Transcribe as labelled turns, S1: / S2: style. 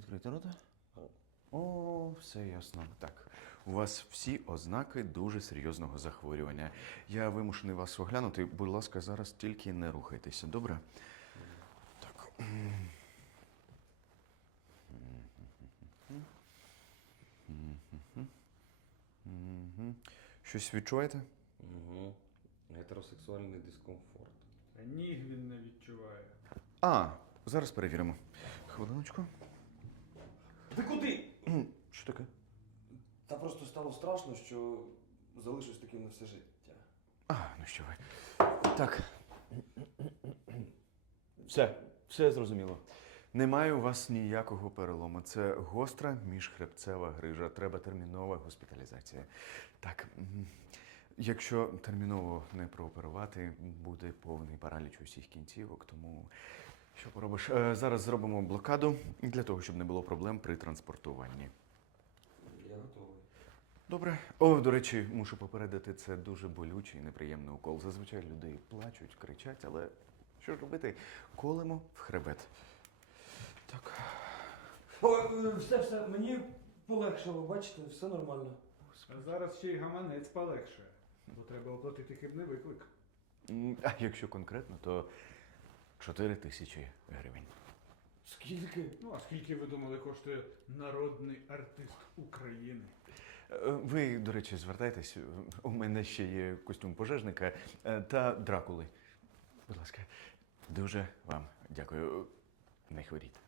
S1: Відкрити рота. О, все ясно. Так, у вас всі ознаки дуже серйозного захворювання. Я вимушений вас оглянути. Будь ласка, зараз тільки не рухайтеся, добре? Так. Щось відчуваєте?
S2: Угу. Гетеросексуальний дискомфорт.
S3: Та ніг він не відчуває.
S1: А, зараз перевіримо. Хвилиночку.
S2: Ви куди?
S1: Що таке?
S2: Та просто стало страшно, що залишусь таким на все життя.
S1: А, ну що ви. Так. Все зрозуміло. Немає у вас ніякого перелому. Це гостра міжхребцева грижа. Треба термінова госпіталізація. Так. Якщо терміново не прооперувати, буде повний параліч усіх кінцівок, тому що поробиш? Зараз зробимо блокаду для того, щоб не було проблем при транспортуванні.
S2: Я готовий.
S1: Добре. О, до речі, мушу попередити, це дуже болючий і неприємний укол. Зазвичай люди плачуть, кричать, але що ж робити? Колемо в хребет. Так.
S2: Все, мені полегшало, бачите, все нормально.
S3: А зараз ще й гаманець полегшає, бо треба оплатити хибний виклик.
S1: А якщо конкретно, то 4000 гривень.
S2: Скільки?
S3: Ну, а скільки ви думали коштує народний артист України?
S1: Ви, до речі, звертайтесь. У мене ще є костюм пожежника та Дракули. Будь ласка, дуже вам дякую. Не хворіть.